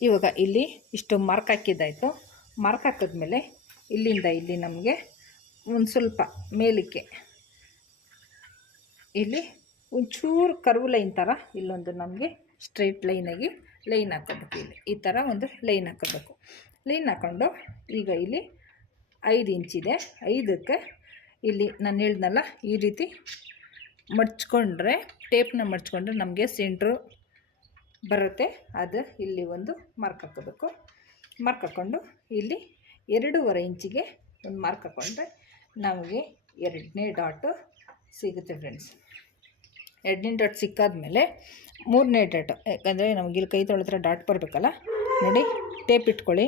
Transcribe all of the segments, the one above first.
ಇವಾಗ ಇಲ್ಲಿ ಇಷ್ಟು ಮಾರ್ಕ್ ಹಾಕಿದ್ದಾಯಿತು. ಮಾರ್ಕ್ ಹಾಕಿದ್ಮೇಲೆ ಇಲ್ಲಿಂದ ಇಲ್ಲಿ ನಮಗೆ ಒಂದು ಸ್ವಲ್ಪ ಮೇಲಕ್ಕೆ ಇಲ್ಲಿ ಒಂಚೂರು ಕರ್ವ್ ಲೈನ್ ಥರ ಇಲ್ಲೊಂದು ನಮಗೆ ಸ್ಟ್ರೈಟ್ ಲೈನಾಗಿ ಲೈನ್ ಹಾಕೋಬೇಕು ಇಲ್ಲಿ. ಈ ಥರ ಒಂದು ಲೈನ್ ಹಾಕೋಬೇಕು ಲೈನ್ ಹಾಕ್ಕೊಂಡು ಈಗ ಇಲ್ಲಿ ಐದು ಇಂಚಿದೆ ಐದಕ್ಕೆ ಇಲ್ಲಿ ನಾನು ಹೇಳ್ದಲ್ಲ ಈ ರೀತಿ ಮಡ್ಚ್ಕೊಂಡ್ರೆ ಟೇಪ್ನ ಮಡ್ಚ್ಕೊಂಡ್ರೆ ನಮಗೆ ಸೆಂಟ್ರು ಬರುತ್ತೆ. ಅದು ಇಲ್ಲಿ ಒಂದು ಮಾರ್ಕ್ ಹಾಕೋಬೇಕು ಮಾರ್ಕ್ ಹಾಕ್ಕೊಂಡು ಇಲ್ಲಿ ಎರಡೂವರೆ ಇಂಚಿಗೆ ಒಂದು ಮಾರ್ಕ್ ಹಾಕ್ಕೊಂಡ್ರೆ ನಮಗೆ ಎರಡನೇ ಡಾಟು ಸಿಗುತ್ತೆ ಫ್ರೆಂಡ್ಸ್ ಎರಡನೇ ಡಾಟ್ ಸಿಕ್ಕಾದ್ಮೇಲೆ ಮೂರನೇ ಡಾಟ್ ಯಾಕಂದರೆ ನಮಗೆ ಇಲ್ಲಿ ಕೈ ತೊಳೆತ್ರ ಡಾಟ್ ಬರಬೇಕಲ್ಲ. ನೋಡಿ ಟೇಪ್ ಇಟ್ಕೊಳ್ಳಿ.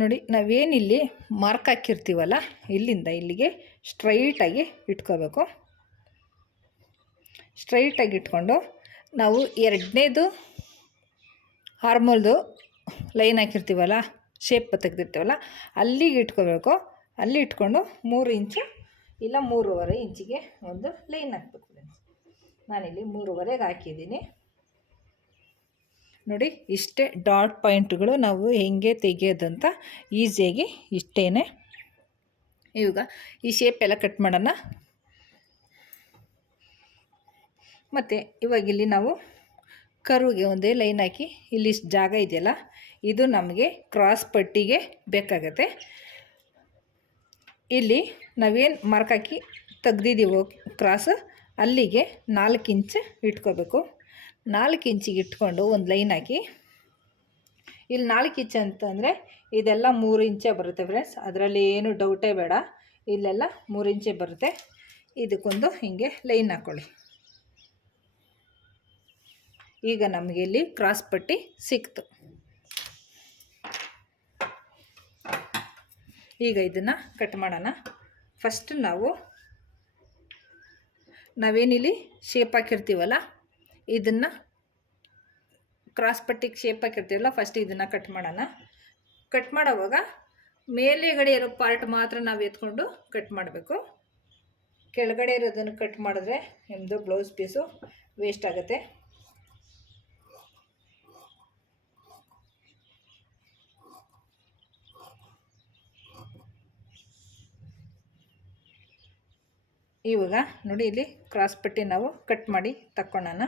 ನೋಡಿ, ನಾವೇನಿಲ್ಲಿ ಮಾರ್ಕ್ ಹಾಕಿರ್ತೀವಲ್ಲ, ಇಲ್ಲಿಂದ ಇಲ್ಲಿಗೆ ಸ್ಟ್ರೈಟಾಗಿ ಇಟ್ಕೋಬೇಕು. ಸ್ಟ್ರೈಟಾಗಿ ಇಟ್ಕೊಂಡು ನಾವು ಎರಡನೇದು ಹಾರ್ಮೋಲ್ದು ಲೈನ್ ಹಾಕಿರ್ತೀವಲ್ಲ ಶೇಪ್ ತೆಗೆದಿರ್ತೀವಲ್ಲ, ಅಲ್ಲಿಗೆ ಇಟ್ಕೋಬೇಕು. ಅಲ್ಲಿ ಇಟ್ಕೊಂಡು ಮೂರು ಇಂಚು ಇಲ್ಲ ಮೂರುವರೆ ಇಂಚಿಗೆ ಒಂದು ಲೈನ್ ಹಾಕ್ಬೇಕು ನಾನಿಲ್ಲಿ ಮೂರುವರೆಗೆ ಹಾಕಿದ್ದೀನಿ. ನೋಡಿ, ಇಷ್ಟೇ ಡಾಟ್ ಪಾಯಿಂಟ್ಗಳು ನಾವು ಹೆಂಗೆ ತೆಗೆಯೋದಂತ ಈಸಿಯಾಗಿ ಇಷ್ಟೇ ಇವಾಗ ಈ ಶೇಪ್ ಎಲ್ಲ ಕಟ್ ಮಾಡೋಣ. ಮತ್ತು ಇವಾಗಿಲ್ಲಿ ನಾವು ಕರುಗೆ ಒಂದೇ ಲೈನ್ ಹಾಕಿ, ಇಲ್ಲಿ ಜಾಗ ಇದೆಯಲ್ಲ, ಇದು ನಮಗೆ ಕ್ರಾಸ್ ಪಟ್ಟಿಗೆ ಬೇಕಾಗತ್ತೆ. ಇಲ್ಲಿ ನಾವೇನು ಮಾರ್ಕ್ ಹಾಕಿ ತೆಗ್ದಿದ್ದೀವೋ ಕ್ರಾಸ್ ಅಲ್ಲಿಗೆ ನಾಲ್ಕು ಇಂಚ್ ಇಟ್ಕೋಬೇಕು. ನಾಲ್ಕು ಇಂಚಿಗೆ ಇಟ್ಕೊಂಡು ಒಂದು ಲೈನ್ ಹಾಕಿ, ಇಲ್ಲಿ ನಾಲ್ಕು ಇಂಚ್ ಅಂತಂದರೆ ಇದೆಲ್ಲ ಮೂರು ಇಂಚೇ ಬರುತ್ತೆ ಫ್ರೆಂಡ್ಸ್ ಅದರಲ್ಲಿ ಏನು ಡೌಟೇ ಬೇಡ, ಇಲ್ಲೆಲ್ಲ ಮೂರು ಇಂಚೇ ಬರುತ್ತೆ. ಇದಕ್ಕೊಂದು ಹೀಗೆ ಲೈನ್ ಹಾಕ್ಕೊಳ್ಳಿ ಈಗ ನಮಗೆ ಇಲ್ಲಿ ಕ್ರಾಸ್ ಪಟ್ಟಿ ಸಿಕ್ತು. ಈಗ ಇದನ್ನು ಕಟ್ ಮಾಡೋಣ. ಫಸ್ಟ್ ನಾವು ನಾವೇನಿಲ್ಲಿ ಶೇಪ್ ಹಾಕಿರ್ತೀವಲ್ಲ, ಇದನ್ನು ಕ್ರಾಸ್ ಪಟ್ಟಿಗೆ ಶೇಪ್ ಹಾಕಿರ್ತೀವಲ್ಲ ಫಸ್ಟ್ ಇದನ್ನು ಕಟ್ ಮಾಡೋಣ. ಕಟ್ ಮಾಡೋವಾಗ ಮೇಲೆಗಡೆ ಇರೋ ಪಾರ್ಟ್ ಮಾತ್ರ ನಾವು ಎತ್ಕೊಂಡು ಕಟ್ ಮಾಡಬೇಕು. ಕೆಳಗಡೆ ಇರೋದನ್ನು ಕಟ್ ಮಾಡಿದ್ರೆ ನಿಮ್ಮದು ಬ್ಲೌಸ್ ಪೀಸು ವೇಸ್ಟ್ ಆಗುತ್ತೆ. ಇವಾಗ ನೋಡಿ ಇಲ್ಲಿ ಕ್ರಾಸ್ ಪಟ್ಟಿ ನಾವು ಕಟ್ ಮಾಡಿ ತಕ್ಕೊಳ್ಳೋಣ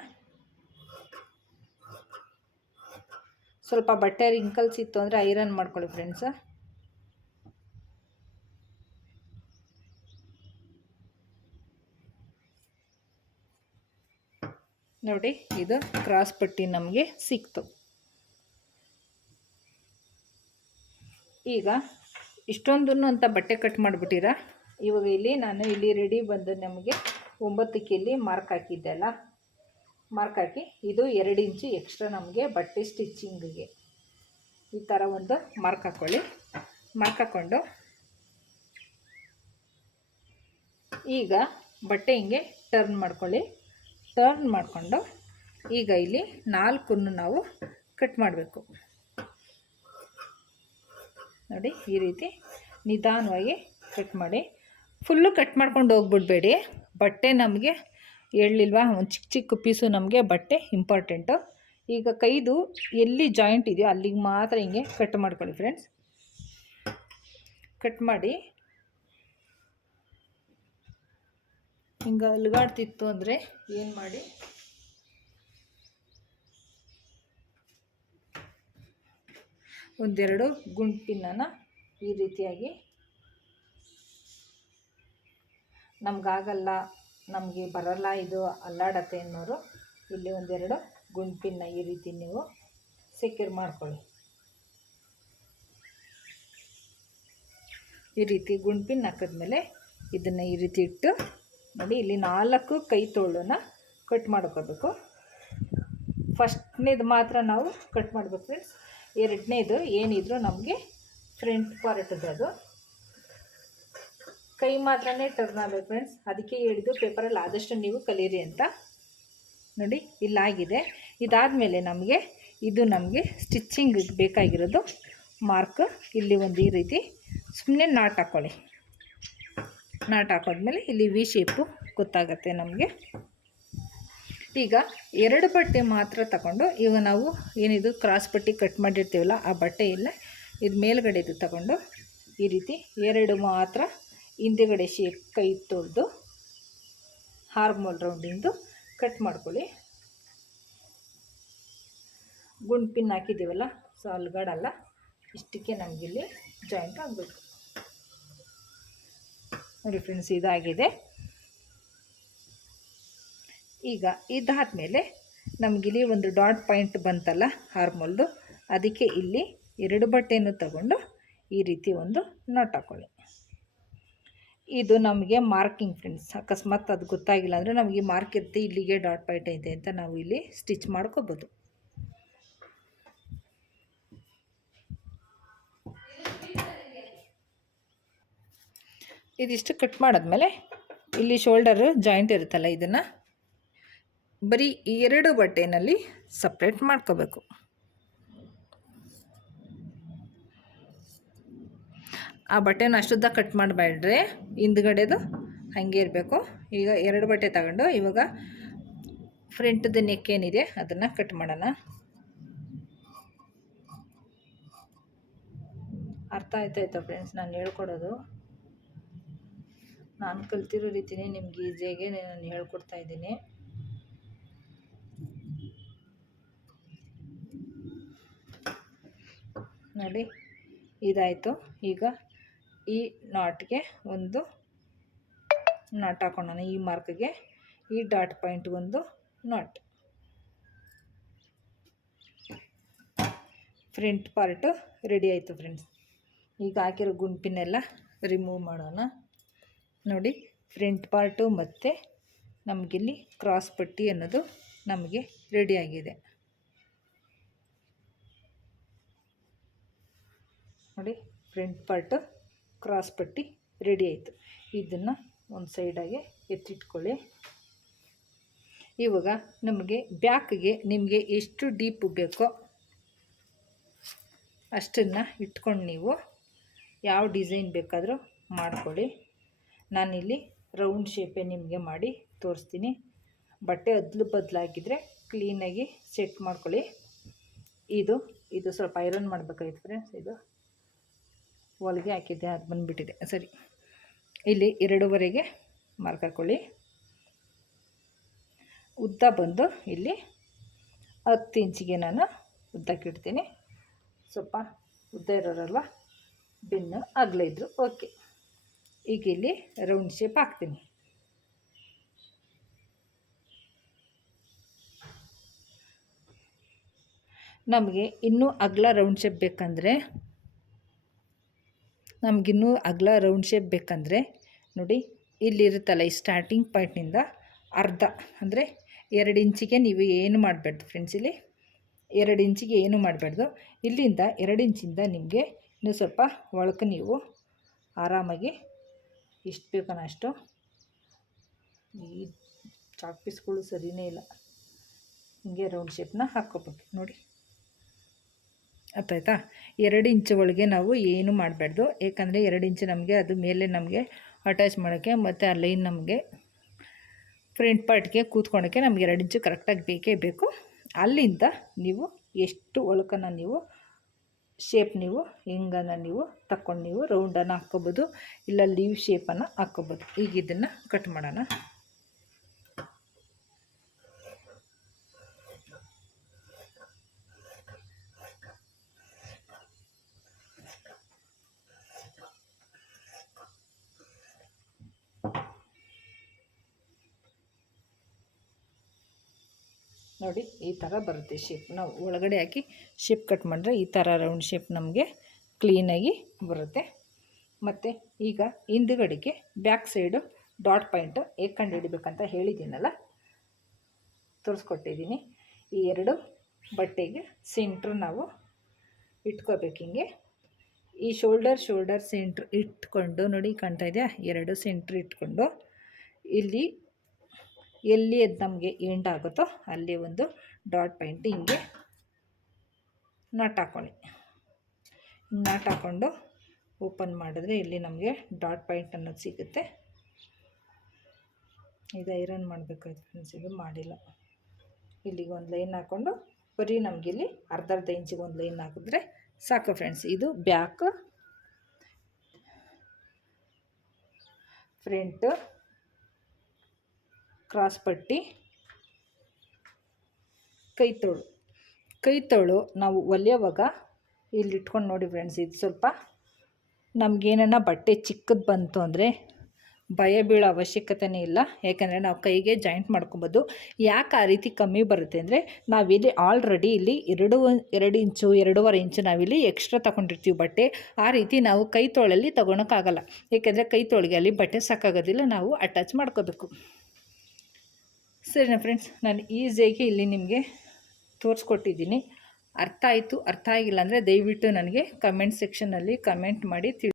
ಸ್ವಲ್ಪ ಬಟ್ಟೆ ರಿಂಕಲ್ಸ್ ಇತ್ತು ಅಂದರೆ ಐರನ್ ಮಾಡ್ಕೊಳ್ಳಿ ಫ್ರೆಂಡ್ಸ ನೋಡಿ ಇದು ಕ್ರಾಸ್ ಪಟ್ಟಿ ನಮಗೆ ಸಿಕ್ತು. ಈಗ ಇಷ್ಟೊಂದನ್ನು ಅಂತ ಬಟ್ಟೆ ಕಟ್ ಮಾಡಿಬಿಟ್ಟಿರಾ? ಇವಾಗ ಇಲ್ಲಿ ನಾನು ಇಲ್ಲಿ ರೆಡಿ ಬಂದು ನಮಗೆ ಒಂಬತ್ತಕ್ಕೆ ಇಲ್ಲಿ ಮಾರ್ಕ್ ಹಾಕಿದ್ದೆ ಅಲ್ಲ? ಮಾರ್ಕ್ ಹಾಕಿ ಇದು ಎರಡು ಇಂಚು ಎಕ್ಸ್ಟ್ರಾ ನಮಗೆ ಬಟ್ಟೆ ಸ್ಟಿಚ್ಚಿಂಗಿಗೆ ಈ ಥರ ಒಂದು ಮಾರ್ಕ್ ಹಾಕ್ಕೊಳ್ಳಿ ಮಾರ್ಕ್ ಹಾಕ್ಕೊಂಡು ಈಗ ಬಟ್ಟೆ ಹಿಂಗೆ ಟರ್ನ್ ಮಾಡ್ಕೊಳ್ಳಿ. ಟರ್ನ್ ಮಾಡಿಕೊಂಡು ಈಗ ಇಲ್ಲಿ ನಾಲ್ಕನ್ನು ನಾವು ಕಟ್ ಮಾಡಬೇಕು. ನೋಡಿ ಈ ರೀತಿ ನಿಧಾನವಾಗಿ ಕಟ್ ಮಾಡಿ. ಫುಲ್ಲು ಕಟ್ ಮಾಡ್ಕೊಂಡು ಹೋಗ್ಬಿಡ್ಬೇಡಿ. ಬಟ್ಟೆ ನಮಗೆ ಹೇಳಿಲ್ವಾ ಒಂದು ಚಿಕ್ಕ ಚಿಕ್ಕ ಪೀಸು ನಮಗೆ ಬಟ್ಟೆ ಇಂಪಾರ್ಟೆಂಟು ಈಗ ಕೈದು ಎಲ್ಲಿ ಜಾಯಿಂಟ್ ಇದೆಯೋ ಅಲ್ಲಿಗೆ ಮಾತ್ರ ಹಿಂಗೆ ಕಟ್ ಮಾಡ್ಕೊಳ್ಳಿ ಫ್ರೆಂಡ್ಸ್ ಕಟ್ ಮಾಡಿ. ಹಿಂಗೆ ಅಲ್ಗಾಡ್ತಿತ್ತು ಅಂದರೆ ಏನು ಮಾಡಿ? ಒಂದೆರಡು ಗುಂಪಿನನ್ನು ಈ ರೀತಿಯಾಗಿ ನಮಗಾಗಲ್ಲ, ನಮಗೆ ಬರಲ್ಲ ಇದು ಅಲ್ಲಾಡತ್ತೆ ಅನ್ನೋರು ಇಲ್ಲಿ ಒಂದೆರಡು ಗುಂಪಿನ ಈ ರೀತಿ ನೀವು ಸೆಕ್ಯೂರ್ ಮಾಡ್ಕೊಳ್ಳಿ. ಈ ರೀತಿ ಗುಂಪಿನ ಹಾಕಿದ್ಮೇಲೆ ಇದನ್ನು ಈ ರೀತಿ ಇಟ್ಟು ನೋಡಿ, ಇಲ್ಲಿ ನಾಲ್ಕು ಕೈ ತೋಳನ್ನ ಕಟ್ ಮಾಡ್ಕೋಬೇಕು. ಫಸ್ಟ್ನೇದು ಮಾತ್ರ ನಾವು ಕಟ್ ಮಾಡಬೇಕು ಫ್ರೆಂಡ್ಸ್ ಎರಡನೇದು ಏನಿದ್ರು ನಮಗೆ ಫ್ರಂಟ್ ಪಾರ್ಟ್ ಅದು. ಕೈ ಮಾತ್ರನೇ ಆಗಬೇಕು ಫ್ರೆಂಡ್ಸ್ ಅದಕ್ಕೆ ಹೇಳಿದ್ದು ಪೇಪರಲ್ಲಿ ಆದಷ್ಟು ನೀವು ಕಲೀರಿ ಅಂತ. ನೋಡಿ, ಇಲ್ಲಾಗಿದೆ. ಇದಾದಮೇಲೆ ನಮಗೆ, ಇದು ನಮಗೆ ಸ್ಟಿಚ್ಚಿಂಗ್ ಬೇಕಾಗಿರೋದು ಮಾರ್ಕ್ ಇಲ್ಲಿ ಒಂದು ಈ ರೀತಿ. ಸುಮ್ಮನೆ ನಾಟ್ ಹಾಕ್ಕೊಳ್ಳಿ ನಾಟ್ ಹಾಕೋದ್ಮೇಲೆ ಇಲ್ಲಿ ವಿ ಶೇಪು ಗೊತ್ತಾಗತ್ತೆ ನಮಗೆ. ಈಗ ಎರಡು ಬಟ್ಟೆ ಮಾತ್ರ ತಗೊಂಡು, ಈಗ ನಾವು ಏನಿದು ಕ್ರಾಸ್ ಪಟ್ಟಿ ಕಟ್ ಮಾಡಿರ್ತೀವಲ್ಲ, ಆ ಬಟ್ಟೆ ಇಲ್ಲ. ಇದು ಮೇಲ್ಗಡೆದು ತಗೊಂಡು ಈ ರೀತಿ ಎರಡು ಮಾತ್ರ ಹಿಂದುಗಡೆ ಶೇಪ್ ಕೈ ತೊಳೆದು ಹಾರ್ಮೋಲ್ ರೌಂಡಿಂದು ಕಟ್ ಮಾಡ್ಕೊಳ್ಳಿ. ಗುಂಡ್ಪಿನ್ ಹಾಕಿದ್ದೀವಲ್ಲ ಸೊ ಅಲ್ಗಡಲ್ಲ. ಇಷ್ಟಕ್ಕೆ ನಮಗಿಲ್ಲಿ ಜಾಯಿಂಟ್ ಆಗಬೇಕು. ನೋಡಿ ಫ್ರೆಂಡ್ಸ್ ಇದಾಗಿದೆ. ಈಗ ಇದಾದ ಇದಾದಮೇಲೆ ನಮಗಿಲ್ಲಿ ಒಂದು ಡಾಟ್ ಪಾಯಿಂಟ್ ಬಂತಲ್ಲ ಹಾರ್ಮೋಲ್ದು ಅದಕ್ಕೆ ಇಲ್ಲಿ ಎರಡು ಬಟ್ಟೆಯನ್ನು ತಗೊಂಡು ಈ ರೀತಿ ಒಂದು ನಾಟ್ ಹಾಕ್ಕೊಳ್ಳಿ ಇದು ನಮಗೆ ಮಾರ್ಕಿಂಗ್ ಫ್ರೆಂಡ್ಸ್. ಅಕಸ್ಮಾತ್ ಅದು ಗೊತ್ತಾಗಿಲ್ಲ ಅಂದರೆ ನಮಗೆ ಮಾರ್ಕ್ ಇರುತ್ತೆ ಇಲ್ಲಿಗೆ ಡಾಟ್ ಪಾಯಿಂಟ್ ಐತೆ ಅಂತ ನಾವು ಇಲ್ಲಿ ಸ್ಟಿಚ್ ಮಾಡ್ಕೋಬೋದು. ಇದಿಷ್ಟು ಕಟ್ ಮಾಡಿದ್ಮೇಲೆ ಇಲ್ಲಿ ಶೋಲ್ಡರು ಜಾಯಿಂಟ್ ಇರುತ್ತಲ್ಲ ಇದನ್ನು, ಬರೀ ಎರಡು ಬಟ್ಟೆನಲ್ಲಿ ಸಪ್ರೇಟ್ ಮಾಡ್ಕೋಬೇಕು. ಆ ಬಟ್ಟೆನ ಅಷ್ಟುದ್ದ ಕಟ್ ಮಾಡಬೇಡ್ರಿ. ಹಿಂದ್ಗಡೆದು ಹಾಗೆ ಇರಬೇಕು. ಈಗ ಎರಡು ಬಟ್ಟೆ ತಗೊಂಡು ಇವಾಗ ಫ್ರಂಟ್ದು ನೆಕ್ ಏನಿದೆ ಅದನ್ನು ಕಟ್ ಮಾಡೋಣ. ಅರ್ಥ ಆಯ್ತಾಯ್ತಾ ಫ್ರೆಂಡ್ಸ್ ನಾನು ಹೇಳ್ಕೊಡೋದು. ನಾನು ಕಲ್ತಿರೋ ರೀತಿಯೇ ನಿಮ್ಗೆ ಈಸಿಯಾಗೆ ನಾನು ಹೇಳ್ಕೊಡ್ತಾ ಇದ್ದೀನಿ. ನೋಡಿ, ಇದಾಯಿತು. ಈಗ ಈ ನಾಟ್ಗೆ ಒಂದು ನಾಟ್ ಹಾಕೊಳ್ಳೋಣ ಈ ಮಾರ್ಕ್ಗೆ ಈ ಡಾಟ್ ಪಾಯಿಂಟ್ ಒಂದು ನಾಟ್. ಫ್ರಂಟ್ ಪಾರ್ಟು ರೆಡಿ ಆಯಿತು ಫ್ರೆಂಡ್ಸ್. ಈಗ ಹಾಕಿರೋ ಗುಂಪಿನೆಲ್ಲ ರಿಮೂವ್ ಮಾಡೋಣ. ನೋಡಿ, ಫ್ರಂಟ್ ಪಾರ್ಟು ಮತ್ತು ನಮಗಿಲ್ಲಿ ಕ್ರಾಸ್ ಪಟ್ಟಿ ಅನ್ನೋದು ನಮಗೆ ರೆಡಿಯಾಗಿದೆ ನೋಡಿ, ಫ್ರಂಟ್ ಪಾರ್ಟು ಕ್ರಾಸ್ ಪಟ್ಟಿ ರೆಡಿ ಆಯಿತು. ಇದನ್ನು ಒಂದು ಸೈಡಾಗೆ ಎತ್ತಿಟ್ಕೊಳ್ಳಿ. ಇವಾಗ ನಮಗೆ ಬ್ಯಾಕ್ಗೆ ನಿಮಗೆ ಎಷ್ಟು ಡೀಪ್ ಬೇಕೋ ಅಷ್ಟನ್ನು ಇಟ್ಕೊಂಡು ನೀವು ಯಾವ ಡಿಸೈನ್ ಬೇಕಾದರೂ ಮಾಡ್ಕೊಳ್ಳಿ. ನಾನಿಲ್ಲಿ ರೌಂಡ್ ಶೇಪೇ ನಿಮಗೆ ಮಾಡಿ ತೋರಿಸ್ತೀನಿ. ಬಟ್ಟೆ ಅದ್ಲು ಬದಲಾಗಿದ್ದರೆ ಕ್ಲೀನಾಗಿ ಸೆಟ್ ಮಾಡ್ಕೊಳ್ಳಿ. ಇದು ಇದು ಸ್ವಲ್ಪ ಐರನ್ ಮಾಡಬೇಕಾಗಿತ್ತು ಫ್ರೆಂಡ್ಸ್ ಇದು. ಹೊಲಿಗೆ ಹಾಕಿದ್ದೆ, ಅದು ಬಂದುಬಿಟ್ಟಿದೆ. ಸರಿ, ಇಲ್ಲಿ ಎರಡೂವರೆಗೆ ಮಾರ್ಕ್ ಹಾಕ್ಕೊಳ್ಳಿ ಉದ್ದ ಬಂದು ಇಲ್ಲಿ ಹತ್ತು ಇಂಚಿಗೆ ನಾನು ಉದ್ದಕ್ಕಿಡ್ತೀನಿ ಸ್ವಲ್ಪ ಉದ್ದ ಇರೋರಲ್ವ ಬೆನ್ನು ಅಗಲ ಇದ್ದರು ಓಕೆ ಈಗ ಇಲ್ಲಿ ರೌಂಡ್ ಶೇಪ್ ಹಾಕ್ತೀನಿ. ನಮಗೆ ಇನ್ನೂ ಅಗಲ ರೌಂಡ್ ಶೇಪ್ ಬೇಕಂದರೆ ನಮಗಿನ್ನೂ ಅಗಲ ರೌಂಡ್ ಶೇಪ್ ಬೇಕಂದರೆ ನೋಡಿ ಇಲ್ಲಿರುತ್ತಲ್ಲ ಈ ಸ್ಟಾರ್ಟಿಂಗ್ ಪಾಯಿಂಟ್ನಿಂದ ಅರ್ಧ, ಅಂದರೆ ಎರಡು ಇಂಚಿಗೆ ನೀವು ಏನು ಮಾಡಬೇಡ್ದು ಫ್ರೆಂಡ್ಸ್ ಇಲ್ಲಿ? ಎರಡು ಇಂಚಿಗೆ ಏನು ಮಾಡಬಾರ್ದು? ಇಲ್ಲಿಂದ ಎರಡು ಇಂಚಿಂದ ನಿಮಗೆ ಇನ್ನೂ ಸ್ವಲ್ಪ ಒಳಕ್ಕೆ ನೀವು ಆರಾಮಾಗಿ ಎಷ್ಟು ಬೇಕನ ಅಷ್ಟು ಈ ಚಾಕ್ ಪೀಸ್ಗಳು ಸರಿಯೇ ಇಲ್ಲ. ಹಿಂಗೆ ರೌಂಡ್ ಶೇಪ್ನ ಹಾಕ್ಕೋಬೇಕು ನೋಡಿ. ಅರ್ಥಾಯ್ತಾ ಎರಡು ಇಂಚು ಒಳಗೆ ನಾವು ಏನು ಮಾಡಬಾರ್ದು? ಏಕೆಂದರೆ ಎರಡು ಇಂಚು ನಮಗೆ, ಅದು ಮೇಲೆ ನಮಗೆ ಅಟ್ಯಾಚ್ ಮಾಡೋಕ್ಕೆ ಮತ್ತು ಆ ಲೈನ್ ನಮಗೆ ಫ್ರಂಟ್ ಪಾರ್ಟ್ಗೆ ಕೂತ್ಕೊಳಕ್ಕೆ ನಮಗೆ ಎರಡು ಇಂಚು ಕರೆಕ್ಟಾಗಿ ಬೇಕೇ ಬೇಕು. ಅಲ್ಲಿಂದ ನೀವು ಎಷ್ಟು ಒಳಕನ್ನು ನೀವು ಶೇಪ್ ನೀವು, ಹೆಂಗನ್ನು ನೀವು ತಕ್ಕೊಂಡು ನೀವು ರೌಂಡನ್ನು ಹಾಕ್ಕೋಬೋದು. ಇಲ್ಲ ಲೀವ್ ಶೇಪನ್ನು ಹಾಕ್ಕೋಬೋದು. ಈಗ ಇದನ್ನು ಕಟ್ ಮಾಡೋಣ. ನೋಡಿ, ಈ ಥರ ಬರುತ್ತೆ ಶೇಪ್ ನಾವು ಒಳಗಡೆ ಹಾಕಿ ಶೇಪ್ ಕಟ್ ಮಾಡಿದ್ರೆ ಈ ಥರ ರೌಂಡ್ ಶೇಪ್ ನಮಗೆ ಕ್ಲೀನಾಗಿ ಬರುತ್ತೆ. ಮತ್ತು ಈಗ ಹಿಂದುಗಡೆಗೆ ಬ್ಯಾಕ್ ಸೈಡು ಡಾಟ್ ಪಾಯಿಂಟು ಹೇಗೆ ಕಂಡು ಹಿಡಿಬೇಕಂತ ಹೇಳಿದ್ದೀನಲ್ಲ? ತೋರಿಸ್ಕೊಟ್ಟಿದ್ದೀನಿ. ಈ ಎರಡು ಬಟ್ಟೆಗೆ ಸೆಂಟ್ರ್ ನಾವು ಇಟ್ಕೋಬೇಕು ಹಿಂಗೆ. ಈ ಶೋಲ್ಡರ್ ಶೋಲ್ಡರ್ ಸೆಂಟ್ರ್ ಇಟ್ಕೊಂಡು ನೋಡಿ ಕಾಣ್ತಾ ಇದೆಯಾ? ಎರಡು ಸೆಂಟ್ರ್ ಇಟ್ಕೊಂಡು ಇಲ್ಲಿ ಎಲ್ಲಿ ಅದು ನಮಗೆ ಎಂಡ್ ಆಗುತ್ತೋ ಅಲ್ಲಿ ಒಂದು ಡಾಟ್ ಪಾಯಿಂಟ್ ಹಿಂಗೆ ನಾಟ್ ಹಾಕ್ಕೊಳ್ಳಿ ನಾಟ್ ಹಾಕ್ಕೊಂಡು ಓಪನ್ ಮಾಡಿದ್ರೆ ಇಲ್ಲಿ ನಮಗೆ ಡಾಟ್ ಪಾಯಿಂಟ್ ಅನ್ನೋದು ಸಿಗುತ್ತೆ. ಇದು ಐರನ್ ಮಾಡಬೇಕಾಯ್ತು ಫ್ರೆಂಡ್ಸ್ ಇದು ಮಾಡಿಲ್ಲ. ಇಲ್ಲಿಗೆ ಒಂದು ಲೈನ್ ಹಾಕ್ಕೊಂಡು ಬರೀ ನಮಗಿಲ್ಲಿ ಅರ್ಧ ಅರ್ಧ ಇಂಚಿಗೆ ಒಂದು ಲೈನ್ ಹಾಕಿದ್ರೆ ಸಾಕು ಫ್ರೆಂಡ್ಸ್ ಇದು ಬ್ಯಾಕ್ ಫ್ರಂಟ್ ಕ್ರಾಸ್ ಪಟ್ಟಿ. ಕೈತೋಳು. ಕೈತೋಳು ನಾವು ಒಲಿಯೋವಾಗ ಇಲ್ಲಿ ಇಟ್ಕೊಂಡು ನೋಡಿ ಫ್ರೆಂಡ್ಸ್ ಇದು ಸ್ವಲ್ಪ ನಮಗೇನ ಬಟ್ಟೆ ಚಿಕ್ಕದು ಬಂತು ಅಂದರೆ ಭಯ ಬೀಳೋ ಅವಶ್ಯಕತೆನೇ ಇಲ್ಲ. ಯಾಕಂದರೆ ನಾವು ಕೈಗೆ ಜಾಯಿಂಟ್ ಮಾಡ್ಕೊಬೋದು. ಯಾಕೆ ಆ ರೀತಿ ಕಮ್ಮಿ ಬರುತ್ತೆ ಅಂದರೆ ನಾವಿಲ್ಲಿ ಆಲ್ರೆಡಿ ಇಲ್ಲಿ ಎರಡು ಎರಡು ಇಂಚು, ಎರಡೂವರೆ ಇಂಚು ನಾವಿಲ್ಲಿ ಎಕ್ಸ್ಟ್ರಾ ತೊಗೊಂಡಿರ್ತೀವಿ ಬಟ್ಟೆ. ಆ ರೀತಿ ನಾವು ಕೈ ತೋಳಲ್ಲಿ ತೊಗೊಳಕ್ಕಾಗಲ್ಲ. ಏಕೆಂದರೆ ಕೈ ತೋಳಿಗೆ ಅಲ್ಲಿ ಬಟ್ಟೆ ಸಾಕಾಗೋದಿಲ್ಲ, ನಾವು ಅಟ್ಯಾಚ್ ಮಾಡ್ಕೋಬೇಕು. ಸರಿನಾ ಫ್ರೆಂಡ್ಸ್ ನಾನು ಈಸಿಯಾಗಿ ಇಲ್ಲಿ ನಿಮಗೆ ತೋರಿಸ್ಕೊಟ್ಟಿದ್ದೀನಿ. ಅರ್ಥ ಆಯಿತು, ಅರ್ಥ ಆಗಿಲ್ಲ ಅಂದರೆ ದಯವಿಟ್ಟು ನನಗೆ ಕಮೆಂಟ್ ಸೆಕ್ಷನಲ್ಲಿ ಕಮೆಂಟ್ ಮಾಡಿ ತಿಳಿ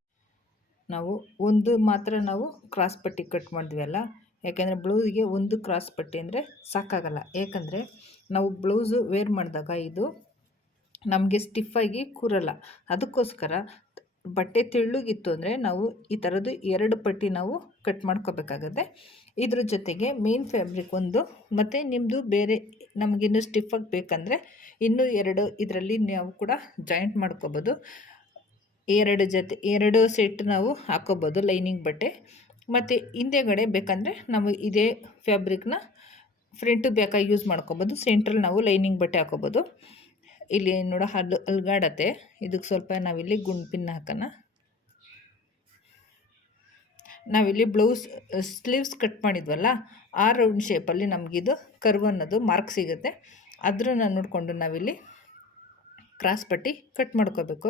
ನಾವು ಒಂದು ಮಾತ್ರ ನಾವು ಕ್ರಾಸ್ ಪಟ್ಟಿ ಕಟ್ ಮಾಡಿದ್ವಲ್ಲ ಯಾಕೆಂದರೆ ಬ್ಲೌಸಿಗೆ ಒಂದು ಕ್ರಾಸ್ ಪಟ್ಟಿ ಅಂದರೆ ಸಾಕಾಗಲ್ಲ. ಯಾಕಂದರೆ ನಾವು ಬ್ಲೌಸು ವೇರ್ ಮಾಡಿದಾಗ ಇದು ನಮಗೆ ಸ್ಟಿಫಾಗಿ ಕೂರಲ್ಲ. ಅದಕ್ಕೋಸ್ಕರ ಬಟ್ಟೆ ತೆಳ್ಳಗಿತ್ತು ಅಂದರೆ ನಾವು ಈ ಥರದ್ದು ಎರಡು ಪಟ್ಟಿ ನಾವು ಕಟ್ ಮಾಡ್ಕೋಬೇಕಾಗತ್ತೆ. ಇದ್ರ ಜೊತೆಗೆ ಮೇನ್ ಫ್ಯಾಬ್ರಿಕ್ ಒಂದು, ಮತ್ತು ನಿಮ್ಮದು ಬೇರೆ ನಮಗಿನ್ನೂ ಸ್ಟಿಫಾಗಿ ಬೇಕಂದರೆ ಇನ್ನೂ ಎರಡು ಇದರಲ್ಲಿ ನಾವು ಕೂಡ ಜಾಯಿಂಟ್ ಮಾಡ್ಕೋಬೋದು. ಎರಡು ಜೊತೆ, ಎರಡು ಸೆಟ್ ನಾವು ಹಾಕೋಬೋದು ಲೈನಿಂಗ್ ಬಟ್ಟೆ. ಮತ್ತು ಹಿಂದೆಗಡೆ ಬೇಕಂದರೆ ನಾವು ಇದೇ ಫ್ಯಾಬ್ರಿಕ್ನ ಫ್ರಂಟು ಬೇಕಾಗಿ ಯೂಸ್ ಮಾಡ್ಕೊಬೋದು. ಸೆಂಟ್ರಲ್ ನಾವು ಲೈನಿಂಗ್ ಬಟ್ಟೆ ಹಾಕೋಬೋದು. ಇಲ್ಲಿ ನೋಡೋ ಹಲ್ಲು ಅಲ್ಗಾಡತ್ತೆ ಇದಕ್ಕೆ ಸ್ವಲ್ಪ ನಾವಿಲ್ಲಿ ಗುಂಡು ಪಿನ್ ಹಾಕೋಣ. ನಾವಿಲ್ಲಿ ಬ್ಲೌಸ್ ಸ್ಲೀವ್ಸ್ ಕಟ್ ಮಾಡಿದ್ವಲ್ಲ, ಆ ರೌಂಡ್ ಶೇಪಲ್ಲಿ ನಮಗಿದು ಕರ್ವ್ ಅನ್ನೋದು ಮಾರ್ಕ್ ಸಿಗುತ್ತೆ. ಅದನ್ನು ನೋಡಿಕೊಂಡು ನಾವಿಲ್ಲಿ ಕ್ರಾಸ್ ಪಟ್ಟಿ ಕಟ್ ಮಾಡ್ಕೋಬೇಕು.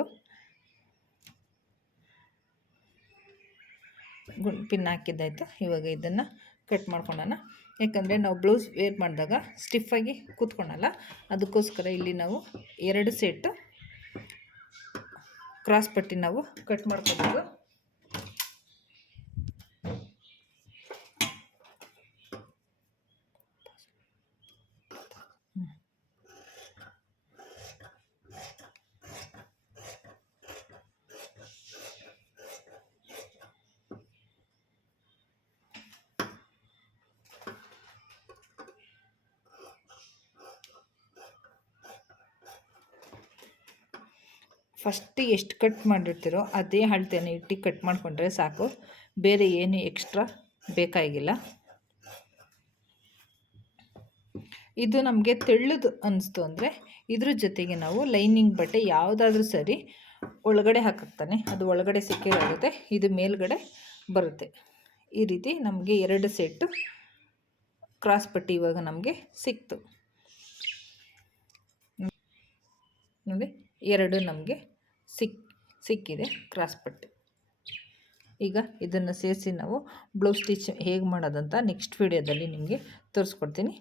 ಪಿನ್ ಹಾಕಿದ್ದಾಯ್ತು? ಇವಾಗ ಇದನ್ನು ಕಟ್ ಮಾಡ್ಕೊಳ್ಳೋಣ ಯಾಕಂದರೆ ನಾವು ಬ್ಲೌಸ್ ವೇರ್ ಮಾಡಿದಾಗ ಸ್ಟಿಫಾಗಿ ಕೂತ್ಕೊಳಲ್ಲ, ಅದಕ್ಕೋಸ್ಕರ ಇಲ್ಲಿ ನಾವು ಎರಡು ಸೆಟ್ಟು ಕ್ರಾಸ್ ಪಟ್ಟಿ ನಾವು ಕಟ್ ಮಾಡ್ಕೋಬೇಕು. ಫಸ್ಟ್ ಎಷ್ಟು ಕಟ್ ಮಾಡಿರ್ತೀರೋ ಅದೇ ಅಳತೆನ ಇಟ್ಟು ಕಟ್ ಮಾಡಿಕೊಂಡ್ರೆ ಸಾಕು. ಬೇರೆ ಏನು ಎಕ್ಸ್ಟ್ರಾ ಬೇಕಾಗಿಲ್ಲ. ಇದು ನಮಗೆ ತೆಳ್ಳದು ಅನ್ನಿಸ್ತು ಅಂದರೆ ಇದ್ರ ಜೊತೆಗೆ ನಾವು ಲೈನಿಂಗ್ ಬಟ್ಟೆ ಯಾವುದಾದ್ರೂ ಸರಿ ಒಳಗಡೆ ಹಾಕ್ತಾನೆ ಅದು ಒಳಗಡೆ ಸಿಕ್ಕಿರುತ್ತೆ ಇದು ಮೇಲ್ಗಡೆ ಬರುತ್ತೆ. ಈ ರೀತಿ ನಮಗೆ ಎರಡು ಸೆಟ್ಟು ಕ್ರಾಸ್ ಪಟ್ಟಿ ಇವಾಗ ನಮಗೆ ಸಿಕ್ತು. ನೋಡಿ, ಎರಡು ನಮಗೆ ಸಿಕ್, ಸಿಕ್ಕಿದೆ ಕ್ರಾಸ್ ಪಟ್ಟಿ ಈಗ ಇದನ್ನು ಸೇರಿಸಿ ನಾವು ಬ್ಲೌಸ್ ಸ್ಟಿಚ್ ಹೇಗೆ ಮಾಡೋದಂತ ನೆಕ್ಸ್ಟ್ ವಿಡಿಯೋದಲ್ಲಿ ನಿಮಗೆ ತೋರಿಸ್ಕೊಡ್ತೀನಿ.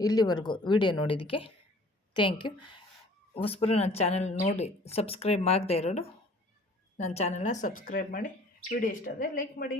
ಇಲ್ಲಿವರೆಗೂ ವಿಡಿಯೋ ನೋಡಿದ್ದಕ್ಕೆ ಥ್ಯಾಂಕ್ ಯು. ಹೊಸಬರು ನನ್ನ ಚಾನಲ್ ನೋಡಿ ಸಬ್ಸ್ಕ್ರೈಬ್ ಆಗದೆ ಇರೋರು ನನ್ನ ಚಾನಲ್ನ ಸಬ್ಸ್ಕ್ರೈಬ್ ಮಾಡಿ. ವಿಡಿಯೋ ಇಷ್ಟ ಆದರೆ ಲೈಕ್ ಮಾಡಿ.